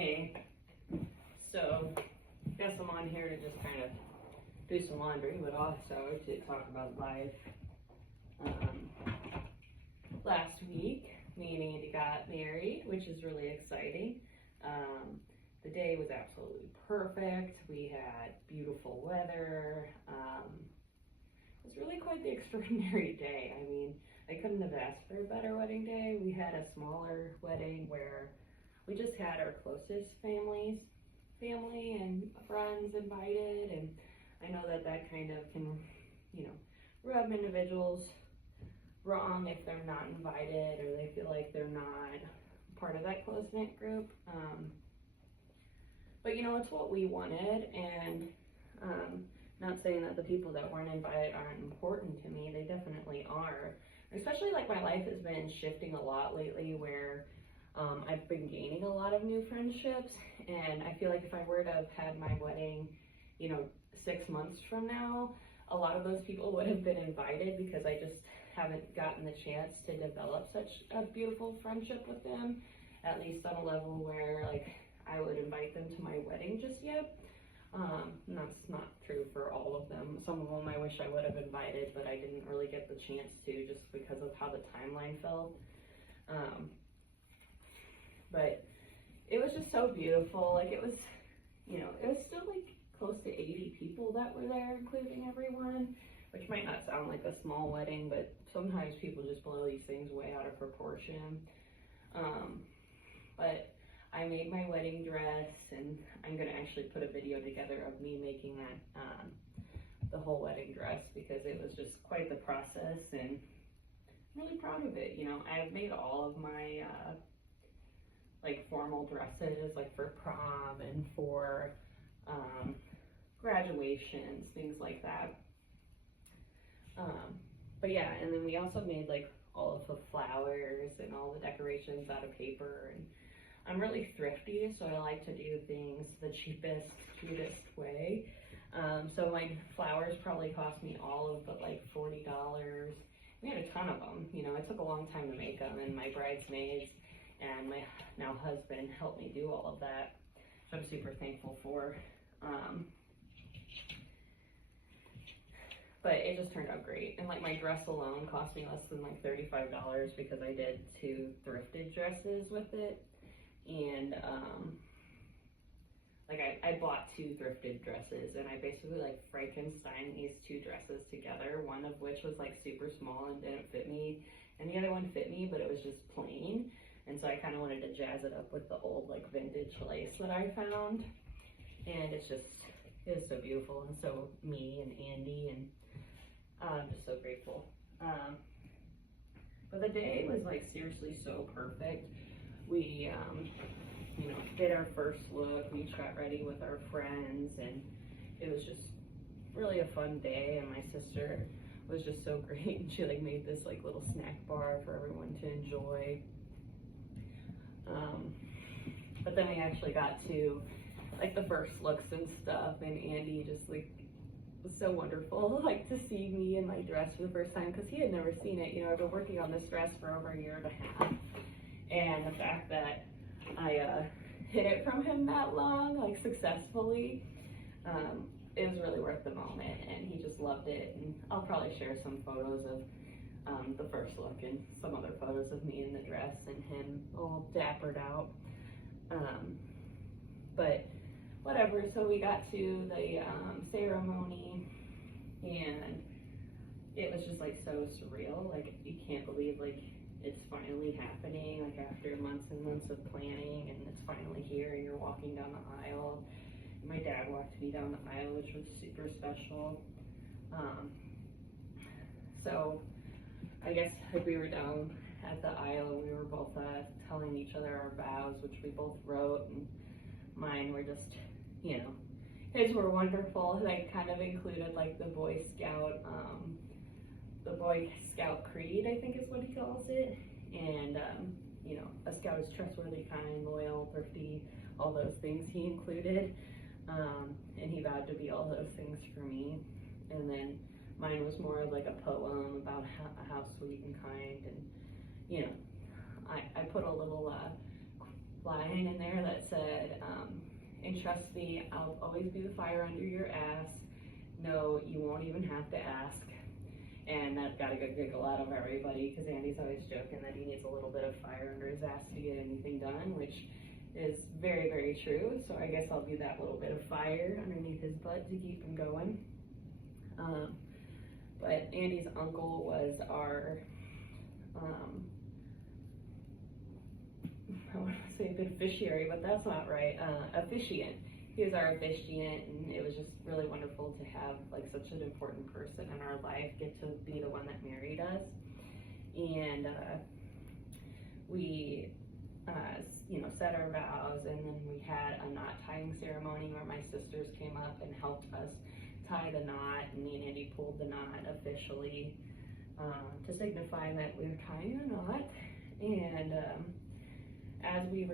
Hey, so guess I'm on here to just kind of do some laundry, but also to talk about life. Last week, me and Andy got married, which is really exciting. The day was absolutely perfect. We had beautiful weather. It was really quite the extraordinary day. I mean, I couldn't have asked for a better wedding day. We had a smaller wedding where we just had our closest family and friends invited, and I know that kind of can, rub individuals wrong if they're not invited or they feel like they're not part of that close-knit group. But it's what we wanted, and not saying that the people that weren't invited aren't important to me. They definitely are. Especially like my life has been shifting a lot lately where I've been gaining a lot of new friendships, and I feel like if I were to have had my wedding, 6 months from now, a lot of those people would have been invited because I just haven't gotten the chance to develop such a beautiful friendship with them, at least on a level where like I would invite them to my wedding just yet. And that's not true for all of them. Some of them I wish I would have invited, but I didn't really get the chance to just because of how the timeline fell. But it was just so beautiful. Like it was still like close to 80 people that were there, including everyone, which might not sound like a small wedding, but sometimes people just blow these things way out of proportion. But I made my wedding dress, and I'm gonna actually put a video together of me making that, the whole wedding dress, because it was just quite the process, and I'm really proud of it. I've made all of my, like formal dresses, like for prom and for, graduations, things like that. But yeah, and then we also made like all of the flowers and all the decorations out of paper, and I'm really thrifty, so I like to do things the cheapest, cutest way. So my flowers probably cost me all of but like $40. We had a ton of them. It took a long time to make them, and my bridesmaids and my now husband helped me do all of that, which I'm super thankful for. But it just turned out great. And like my dress alone cost me less than like $35 because I did 2 thrifted dresses with it. And like I bought 2 thrifted dresses, and I basically like Frankenstein these 2 dresses together, one of which was like super small and didn't fit me, and the other one fit me, but it was just plain. And so I kind of wanted to jazz it up with the old like vintage lace that I found. And it was so beautiful, and so me and Andy, and I'm just so grateful. But the day was like seriously so perfect. We, did our first look. We each got ready with our friends, and it was just really a fun day. And my sister was just so great, and she like made this like little snack bar for everyone to enjoy. But then we actually got to like the first looks and stuff, and Andy just like was so wonderful, like to see me in my dress for the first time, because he had never seen it. I've been working on this dress for over 1.5 years, and the fact that I hid it from him that long, like successfully, it was really worth the moment, and he just loved it. And I'll probably share some photos of the first look and some other photos of me in the dress and him all dappered out. But whatever, so we got to the ceremony, and it was just like so surreal. Like you can't believe like it's finally happening, like after months and months of planning, and it's finally here, and you're walking down the aisle. My dad walked me down the aisle, which was super special. So I guess like we were down at the aisle, and we were both telling each other our vows, which we both wrote, and mine were just, his were wonderful. They kind of included like the Boy Scout creed, I think is what he calls it. And, a scout is trustworthy, kind, loyal, thrifty, all those things he included. And he vowed to be all those things for me. And then mine was more of like a poem about how sweet and kind, and I put a little line in there that said, entrust me, I'll always be the fire under your ass. No, you won't even have to ask. And that got a good giggle out of everybody, because Andy's always joking that he needs a little bit of fire under his ass to get anything done, which is very, very true. So I guess I'll be that little bit of fire underneath his butt to keep him going. But Andy's uncle was our, I want to say beneficiary, but that's not right, officiant. He was our officiant, and it was just really wonderful to have like such an important person in our life get to be the one that married us. And we said our vows, and then we had a knot tying ceremony where my sisters came up and helped us tie the knot, and me and Andy pulled the knot officially to signify that we were tying a knot. And as we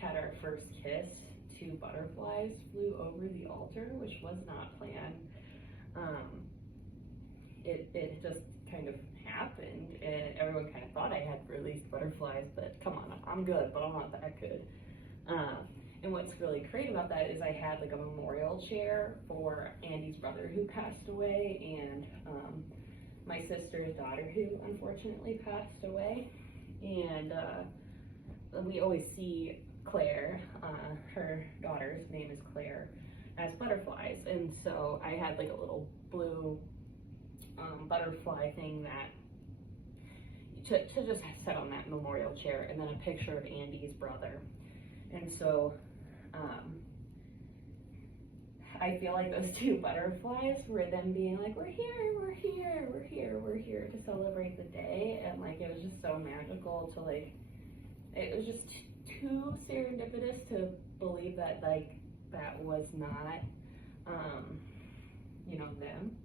had our first kiss, 2 butterflies flew over the altar, which was not planned. It just kind of happened, and everyone kind of thought I had released butterflies, but come on, I'm good, but I'm not that good. And what's really great about that is I had like a memorial chair for Andy's brother who passed away, and my sister's daughter who unfortunately passed away. And we always see Claire, her daughter's name is Claire, as butterflies. And so I had like a little blue butterfly thing that to just sit on that memorial chair, and then a picture of Andy's brother. And so I feel like those 2 butterflies were them being like, we're here, we're here, we're here, we're here to celebrate the day. And like, it was just so magical to like, it was just too serendipitous to believe that like that was not them.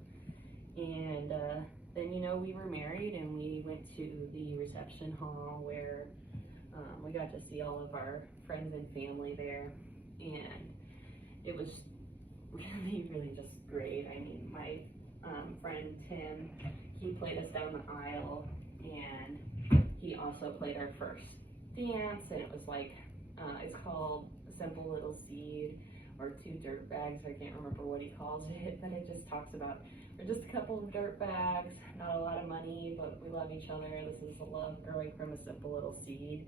And then we were married, and we went to the reception hall where we got to see all of our friends and family there, and it was really, really just great. I mean, my friend Tim, he played us down the aisle, and he also played our first dance, and it was like, it's called Simple Little Seed, or 2 Dirt Bags. I can't remember what he calls it, but it just talks about, we're just a couple of dirt bags, not a lot of money, but we love each other. This is a love growing from a simple little seed.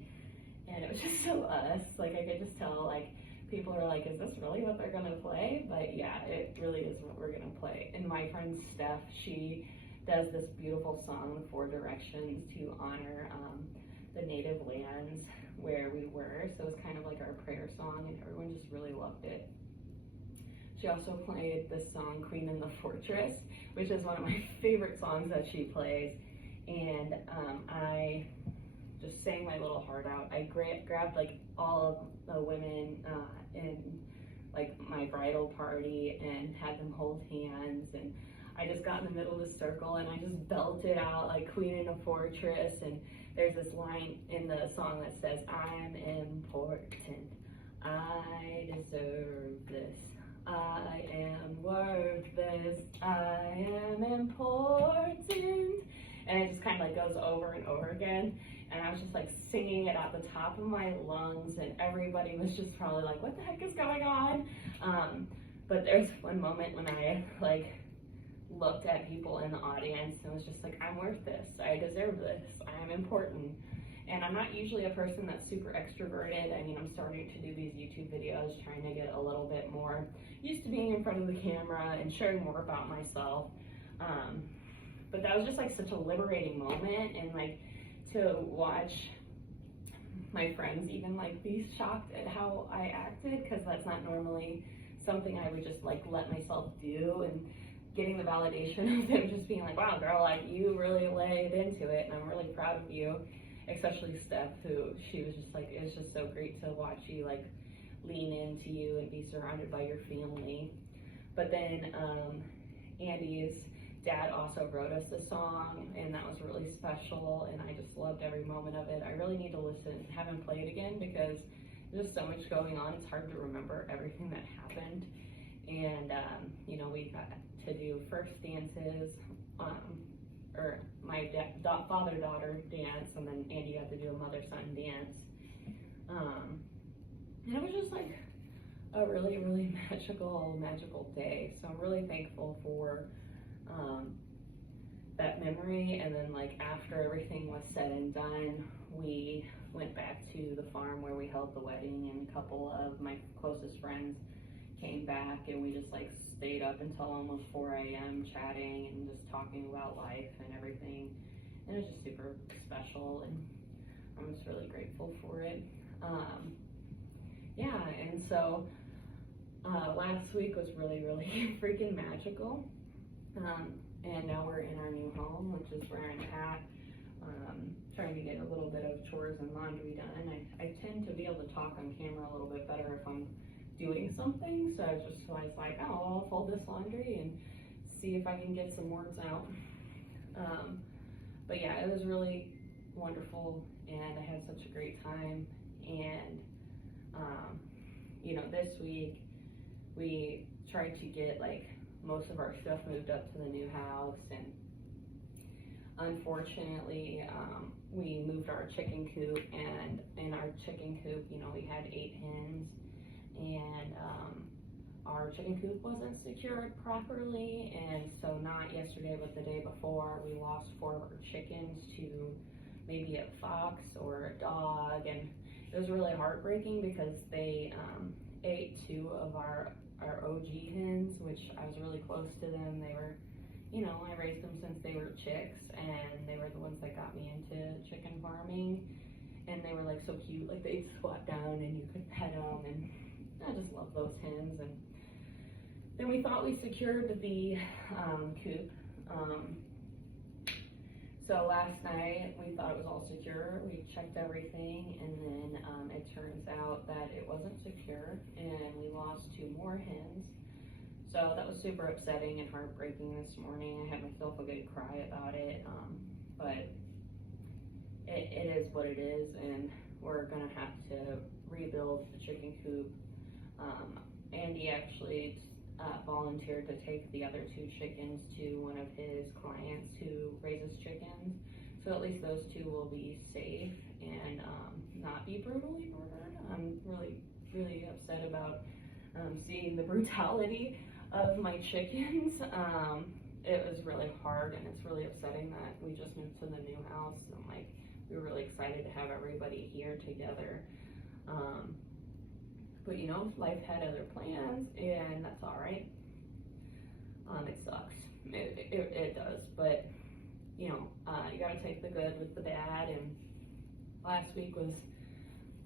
And it was just so us. Like, I could just tell, like, people are like, is this really what they're gonna play? But yeah, it really is what we're gonna play. And my friend Steph, she does this beautiful song, The 4 Directions, to honor the native lands where we were. So it was kind of like our prayer song, and everyone just really loved it. She also played the song Queen in the Fortress, which is one of my favorite songs that she plays. And I just sang my little heart out. I grabbed like all of the women in like my bridal party and had them hold hands, and I just got in the middle of the circle and I just belted out like Queen in a Fortress. And there's this line in the song that says, I'm important, I deserve this, I am worth this, I am important. And it just kind of like goes over and over again. And I was just like singing it at the top of my lungs, and everybody was just probably like, what the heck is going on? But there's one moment when I like looked at people in the audience and was just like, I'm worth this, I deserve this, I am important. And I'm not usually a person that's super extroverted. I mean, I'm starting to do these YouTube videos, trying to get a little bit more used to being in front of the camera and sharing more about myself. But that was just like such a liberating moment, and like to watch my friends even like be shocked at how I acted, because that's not normally something I would just like let myself do, and getting the validation of them just being like, wow girl, like you really laid into it, and I'm really proud of you. Especially Steph, who she was just like, it was just so great to watch you like lean into you and be surrounded by your family. But then Andy's dad also wrote us a song, and that was really special, and I just loved every moment of it. I really need to listen, have him play it again, because there's just so much going on. It's hard to remember everything that happened. And we got to do first dances, or my father-daughter dance, and then Andy got to do a mother-son dance. And it was just like a really, really magical day. So I'm really thankful for that memory. And then like after everything was said and done, we went back to the farm where we held the wedding, and a couple of my closest friends came back, and we just like stayed up until almost 4 a.m. chatting and just talking about life and everything. And it was just super special, and I'm just really grateful for it. Yeah, and so last week was really, really freaking magical. And now we're in our new home, which is where I'm at. Trying to get a little bit of chores and laundry done. I tend to be able to talk on camera a little bit better if I'm doing something, so I was like, oh, I'll fold this laundry and see if I can get some words out. But yeah, it was really wonderful, and I had such a great time. And you know, this week we tried to get like most of our stuff moved up to the new house, and unfortunately we moved our chicken coop, and in our chicken coop, you know, we had 8 hens, and our chicken coop wasn't secured properly, and so not yesterday but the day before, we lost 4 of our chickens to maybe a fox or a dog. And it was really heartbreaking because they ate 2 of our OG hens, which I was really close to them. They were, you know, I raised them since they were chicks, and they were the ones that got me into chicken farming. And they were like so cute, like they'd squat down and you could pet them, and I just love those hens. And then we thought we secured the coop. So last night we thought it was all secure. We checked everything, and then it turns out that it wasn't secure, and we lost 2 more hens. So that was super upsetting and heartbreaking this morning. I had myself a good cry about it, but it is what it is, and we're gonna have to rebuild the chicken coop. Andy actually volunteered to take the other 2 chickens to one of his clients who raises chickens, so at least those 2 will be safe and not be brutally murdered. I'm really upset about seeing the brutality of my chickens. It was really hard, and it's really upsetting that we just moved to the new house, and like we were really excited to have everybody here together. But you know, life had other plans, and that's all right. It sucks. It does, but you know, you gotta take the good with the bad. And last week was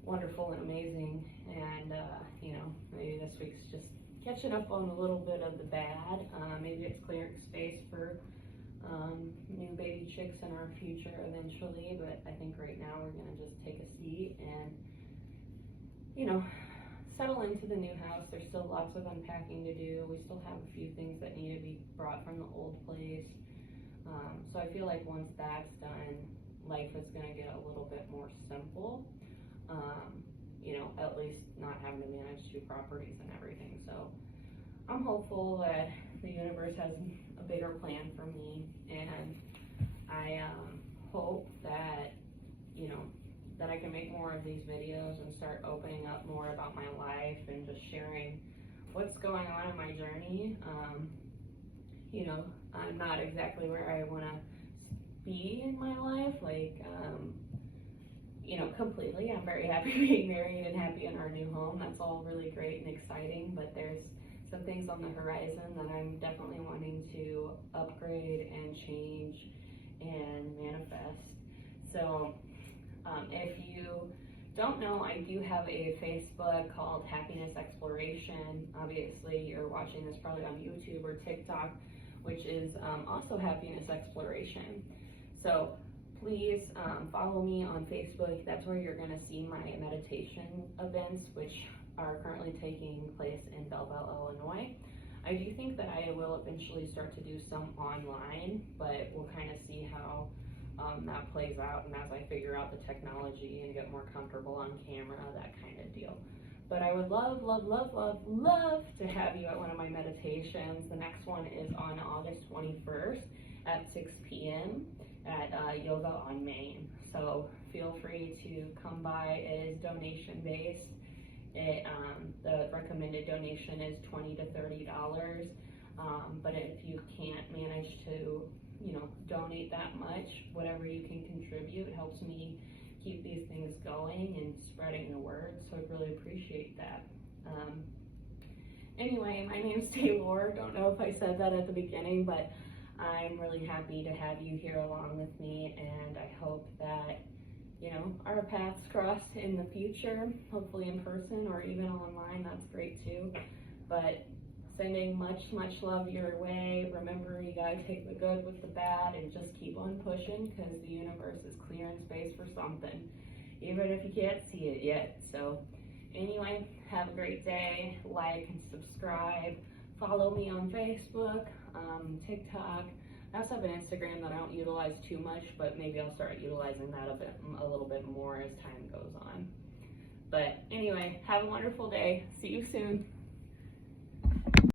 wonderful and amazing, and you know, maybe this week's just catching up on a little bit of the bad. Maybe it's clearing space for new baby chicks in our future eventually, but I think right now we're gonna just take a seat and, you know, settle into the new house. There's still lots of unpacking to do. We still have a few things that need to be brought from the old place. So I feel like once that's done, life is gonna get a little bit more simple. You know, at least not having to manage 2 properties and everything. So I'm hopeful that the universe has a bigger plan for me, and I hope that, you know, that I can make more of these videos and start opening up more about my life and just sharing what's going on in my journey. You know, I'm not exactly where I want to be in my life, like, you know, completely. I'm very happy being married and happy in our new home. That's all really great and exciting, but there's some things on the horizon that I'm definitely wanting to upgrade and change and manifest. So if you don't know, I do have a Facebook called Happiness Exploration. Obviously, you're watching this probably on YouTube or TikTok, which is also Happiness Exploration. So please follow me on Facebook. That's where you're gonna see my meditation events, which are currently taking place in Belleville, Illinois. I do think that I will eventually start to do some online, but we'll kind of see how that plays out, and as I figure out the technology and get more comfortable on camera, that kind of deal. But I would love to have you at one of my meditations. The next one is on August 21st at 6 p.m. at yoga on Main. So feel free to come by. It is donation based. The recommended donation is $20 to $30. But if you can't manage to, donate that much, whatever you can contribute helps me keep these things going and spreading the word. So I really appreciate that. Anyway, my name's Taylor. Don't know if I said that at the beginning, but I'm really happy to have you here along with me, and I hope that, our paths cross in the future, hopefully in person or even online. That's great too. But sending much love your way. Remember, you gotta take the good with the bad and just keep on pushing, because the universe is clearing space for something, even if you can't see it yet. So anyway, have a great day. Like and subscribe. Follow me on Facebook, TikTok. I also have an Instagram that I don't utilize too much, but maybe I'll start utilizing that a little bit more as time goes on. But anyway, have a wonderful day. See you soon.